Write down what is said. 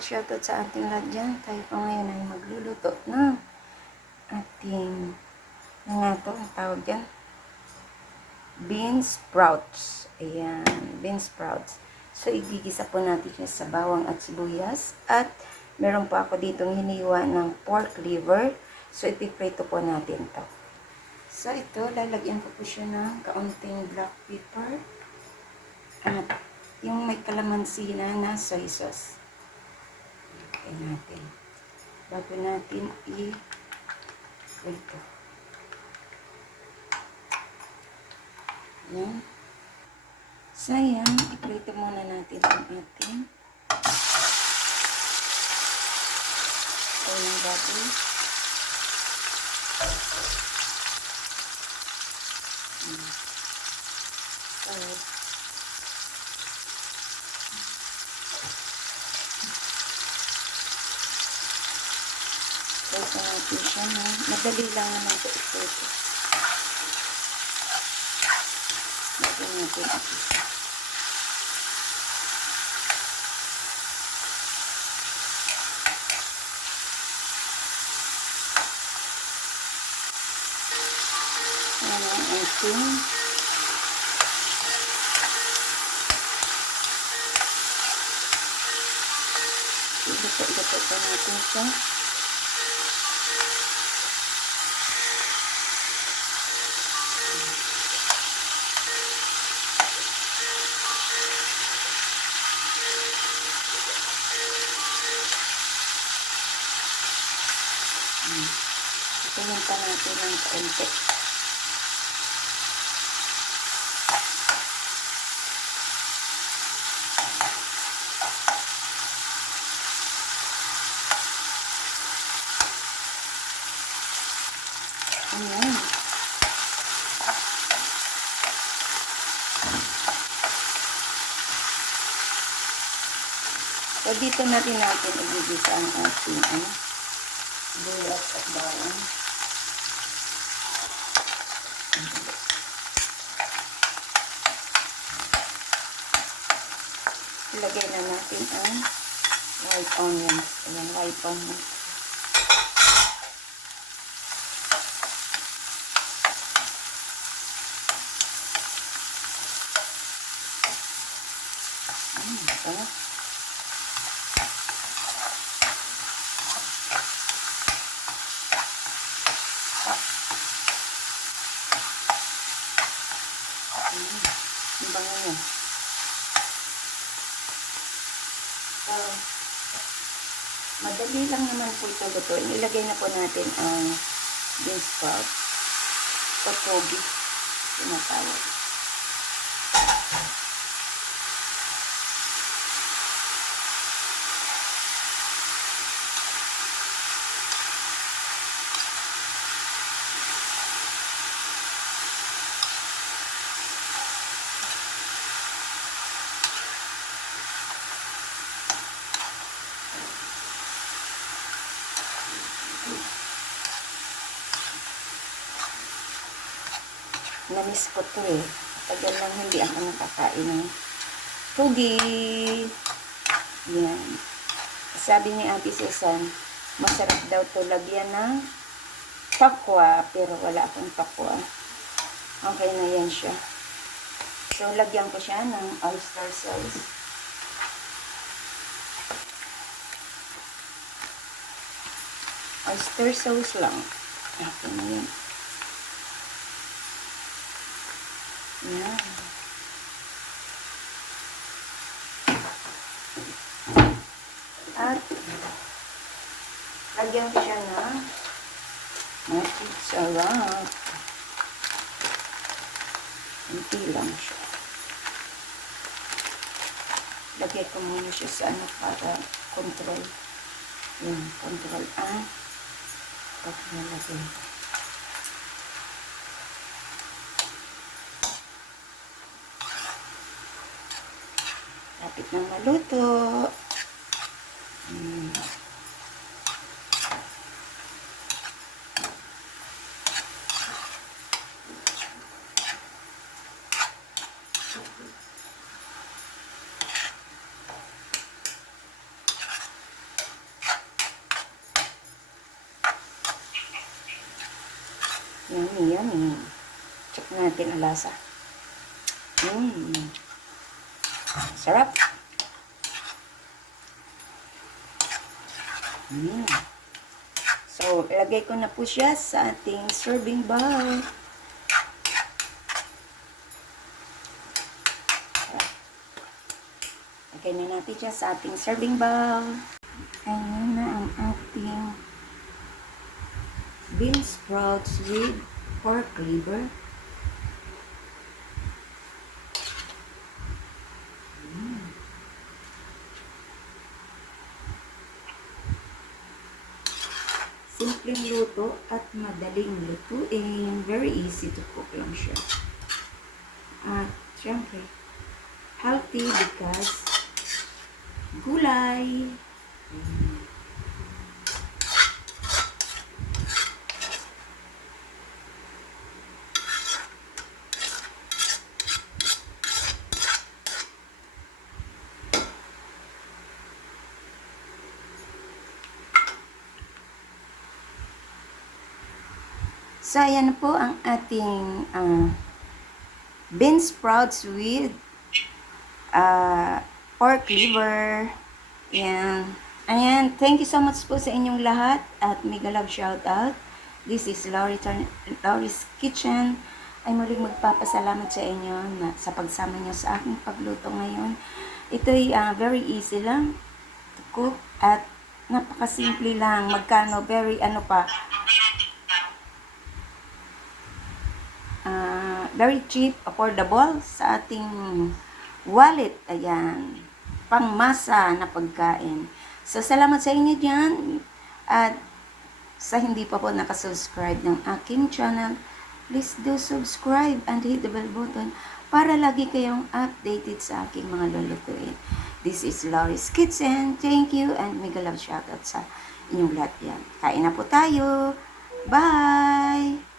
shoutout sa ating lahat dyan. Tayo po ngayon ay magluluto ng ating, ano nga ito, ang tawag dyan? Bean sprouts. Ayan, bean sprouts. So, igigisa po natin siya sa bawang at sibuyas. At meron po ako ditong hiniwa ng pork liver. So, ipiprito po natin to. So, ito, lalagyan ko po siya ng kaunting black pepper. At yung may kalamansi na soy sauce. Natin bago natin i-prito. Yan. So, yan. I-prito muna natin ang ating ng baboy. So, prito natin siya na madali lang naman ito i-prito. Lagyan natin ito siya. Ayan ang ating ilito-ilito pa natin siya. Ituloy pa natin ng kaunti. Ayan. So, dito natin igigisa ang ating sibuyas at bawang. Ilagay na natin ang white onions. Ayan, white onions. Ito. Ang bango niya. So, madali lang naman po ito lutuin. Ilagay na po natin ang bean sprout o togi. Tinatawag. Namiss ko to eh. Tagal lang hindi ako nakakain ng togi. Yan. Sabi ni Ate Susan, masarap daw to lagyan ng takwa. Pero wala akong takwa. Okay na yan siya. So, lagyan ko siya ng oyster sauce. Oyster sauce lang. Okay na yan. Yan. At lagyan ko siya na sarap. Hindi lang siya. Lagay ko muna siya sa ano para control. Yan, control pag nalagay. Lapit ng maluto. Yummy, yummy. Check natin ang lasa. Sarap. So, ilagay ko na po siya sa ating serving bowl. Lagay na natin siya sa ating serving bowl. Ayan na ang ating bean sprouts with pork liver. Simpleng luto at madaling lutuin. Very easy to cook lang siya. At syempre, healthy because gulay. So, ayan na po ang ating bean sprouts with pork liver. Ayan. Thank you so much po sa inyong lahat at mega love shout out. This is Laurie's Kitchen. Ay muling magpapasalamat sa inyo sa pagsama nyo sa aking pagluto ngayon. Ito'y very easy lang to cook at napakasimple lang. Magkano, very cheap, affordable sa ating wallet. Ayan. Pangmasa na pagkain. So, salamat sa inyo dyan. At sa hindi pa po nakasubscribe ng aking channel, please do subscribe and hit the bell button para lagi kayong updated sa aking mga lulutuin. This is Laurie's Kitchen. Thank you and mega love shoutout sa inyong lahat yan. Kain na po tayo. Bye!